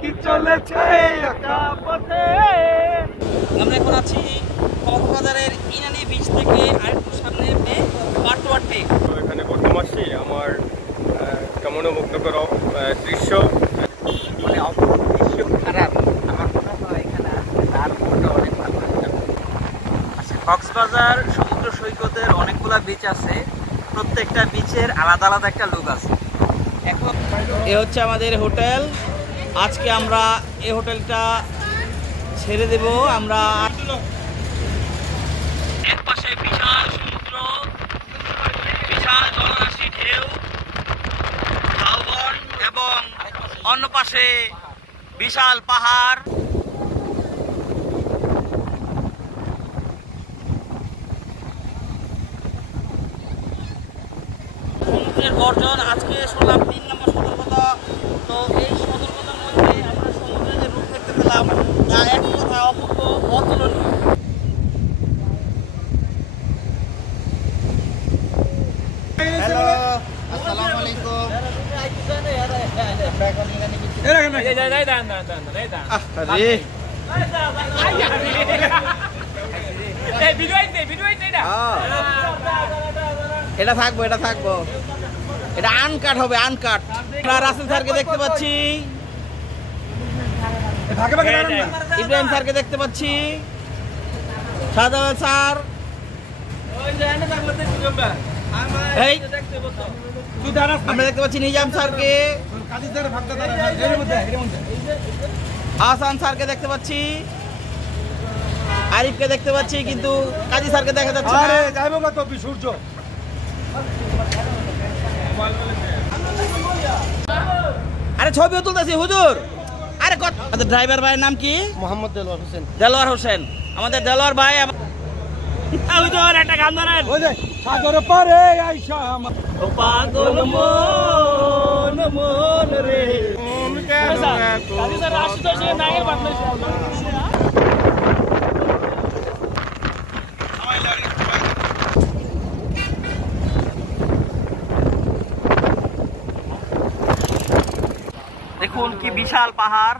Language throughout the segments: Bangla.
কি চলেছে একা পথে। আমরা এখন আছি কক্সবাজারের ইনানি বিচ থেকে আরেকটু সামনে পাটোয়ার টেক। এখানে প্রথম আসছি, আমার কেমন মুগ্ধকর দৃশ্য, মানে অপূর্ব দৃশ্য খারাপ। আমার মনে হয় এখানে তার মনটা অনেক ভালো হয়ে যাবে। আচ্ছা, কক্সবাজার সমুদ্র সৈকতের অনেকগুলা বিচ আছে, প্রত্যেকটা বিচের আলাদা আলাদা একটা লুক আছে। এখন এ হচ্ছে আমাদের হোটেল। আজকে আমরা এই হোটেলটা ছেড়ে দেব। আমরা এক পাশে বিশাল সমুদ্র, বিশাল জলরাশি, ঢেউ, ঝাউবন, এবং অন্য পাশে বিশাল পাহাড়। সমুদ্রের গর্জন। আজকে শুনলাম 3 নম্বর সতর্কতা। তো এই সতর্কতার মধ্যে আমরা সমুদ্রে যে রূপ দেখতে পেলাম তা এক কথা অপূর্ব, অতুলনীয়। হ্যালো, আসসালামু আলাইকুম। এটা থাকবো, এটা থাকবো, এটা আনকাট হবে, আনকাট। রাসেল স্যারকে দেখতে পাচ্ছি, ইব্রাহিম স্যারকে দেখতে পাচ্ছি, শাহজালাল স্যার, আমরা দেখতে পাচ্ছি নিজাম স্যারকে, আহসান স্যারকে দেখতে পাচ্ছি, আরিফকে দেখতে পাচ্ছি, কিন্তু কাজী স্যারকে দেখা যাচ্ছে না। সূর্য আরে ছবিও তুলতেছি হুজুর। আরে আমাদের ড্রাইভার ভাইয়ের নাম কি? মোহাম্মদ দেলোয়ার হোসেন। দেলোয়ার হোসেন, আমাদের দেলোয়ার ভাই। হুজুর একটা গান ধরেন। সাগর পারে আইসা আমার পাগল মন মন রে। দেখুন কি বিশাল পাহাড়,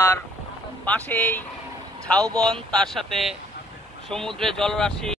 আর পাশেই ঝাউবন, তার সাথে সমুদ্রের জলরাশি।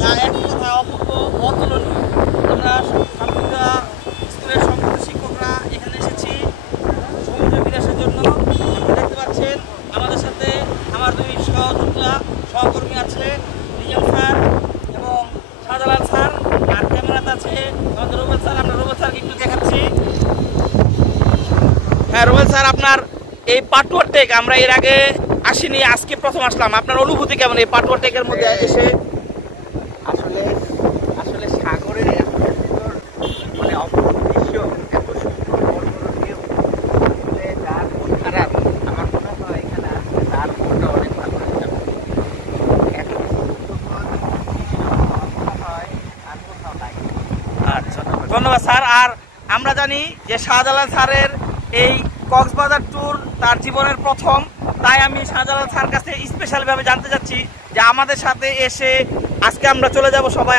তা এক কথা অপূর্ব, অতুলনীয়। আমরা ছাত্রীরা, স্কুলের সমস্ত শিক্ষকরা এখানে এসেছি সমুদ্র বিলাসের জন্য। আপনারা দেখতে পাচ্ছেন আমাদের সাথে আমার দুই সহকর্মী আছে, নিজাম স্যার এবং শাহজালাল স্যার, আর ক্যামেরাতে আছে আমাদের রুবেল স্যার। আমরা রুবেল স্যারকে একটু দেখাচ্ছি। হ্যাঁ রুবেল স্যার, আপনার এই পাটুয়ার টেক আমরা এর আগে আসিনি, আজকে প্রথম আসলাম। আপনার অনুভূতি কেমন এই পাটুয়ার টেকের মধ্যে এসে? আসলে আসলে সাগরের এত সুন্দর মানে অপূর্ব দৃশ্য, এত সুন্দর বড় বড় ঢেউ, আসলে যার মন খারাপ আমার মনে হয় এখানে আসলে তার মনটা অনেক ভালো হয়ে যাবে। এত সুন্দর দৃশ্য আমার মনে হয় আর কোথাও নাই। আচ্ছা, ধন্যবাদ স্যার। আর আমরা জানি যে শাহজালাল স্যারের এই কক্সবাজার ট্যুর তার জীবনের প্রথম, তাই আমি শাহজালাল স্যার কাছে স্পেশালভাবে জানতে চাচ্ছি যে আমাদের সাথে এসে আজকে আমরা চলে যাব সবাই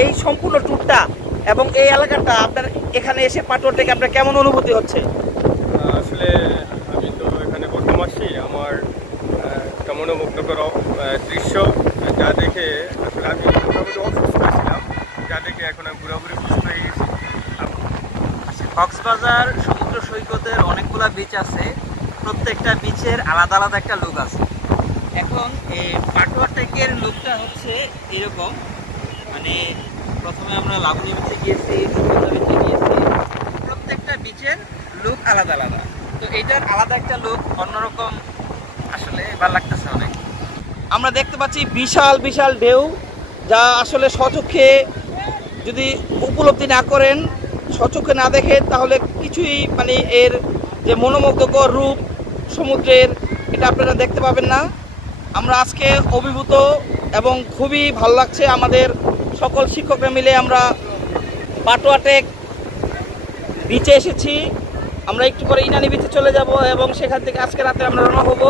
এই সম্পূর্ণ ট্যুরটা এবং এই এলাকাটা আপনার এখানে এসে পাটুয়া থেকে আপনার কেমন অনুভূতি হচ্ছে? আসলে আমি তো এখানে প্রথম আসছি, আমার একটা মনোমুগ্ধকর দৃশ্য যা দেখে আসলে আমি মোটামুটি অসুস্থ ছিলাম, যা দেখে এখন আমি পুরোপুরি সুস্থ হয়ে গেছি। কক্সবাজার সমুদ্র সৈকতের অনেকগুলা বিচ আছে, প্রত্যেকটা বিচের আলাদা আলাদা একটা লুক আছে। এখন এই পাটুয়া টেকের লুকটা হচ্ছে এরকম, মানে প্রথমে আমরা লাবণী বিচে গিয়েছি, সুগন্ধা বিচে গিয়েছি, প্রত্যেকটা বিচের লুক আলাদা আলাদা। তো এটার আলাদা একটা লুক, অন্যরকম, আসলে ভালো লাগতেছে অনেক। আমরা দেখতে পাচ্ছি বিশাল বিশাল ঢেউ, যা আসলে স্বচক্ষে যদি উপলব্ধি না করেন, স্বচক্ষে না দেখেন, তাহলে কিছুই মানে এর যে মনোমুগ্ধকর রূপ সমুদ্রের, এটা আপনারা দেখতে পাবেন না। আমরা আজকে অভিভূত এবং খুবই ভালো লাগছে। আমাদের সকল শিক্ষকরা মিলে আমরা পাটুয়া টেক বিচে এসেছি। আমরা একটু পরে ইনানি বিচে চলে যাব এবং সেখান থেকে আজকে রাতে আমরা রওনা হব।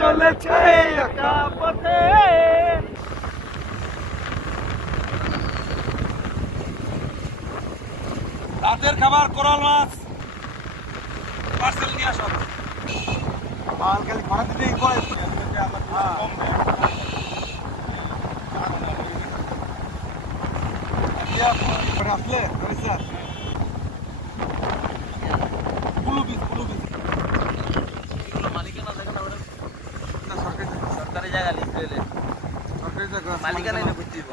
চলেছে রাতের খাবার কোরাল মাছ পার্সেল নিয়ে আসো। মাল খালি ভাড়া দিতেই করে আসলে মালিকানা সরকারি জায়গা লিখলে মালিকানা এনে বুঝতে দিব।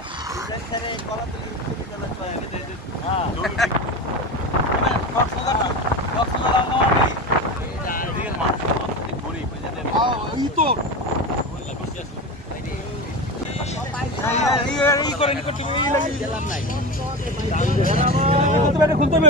খুলতে হবে।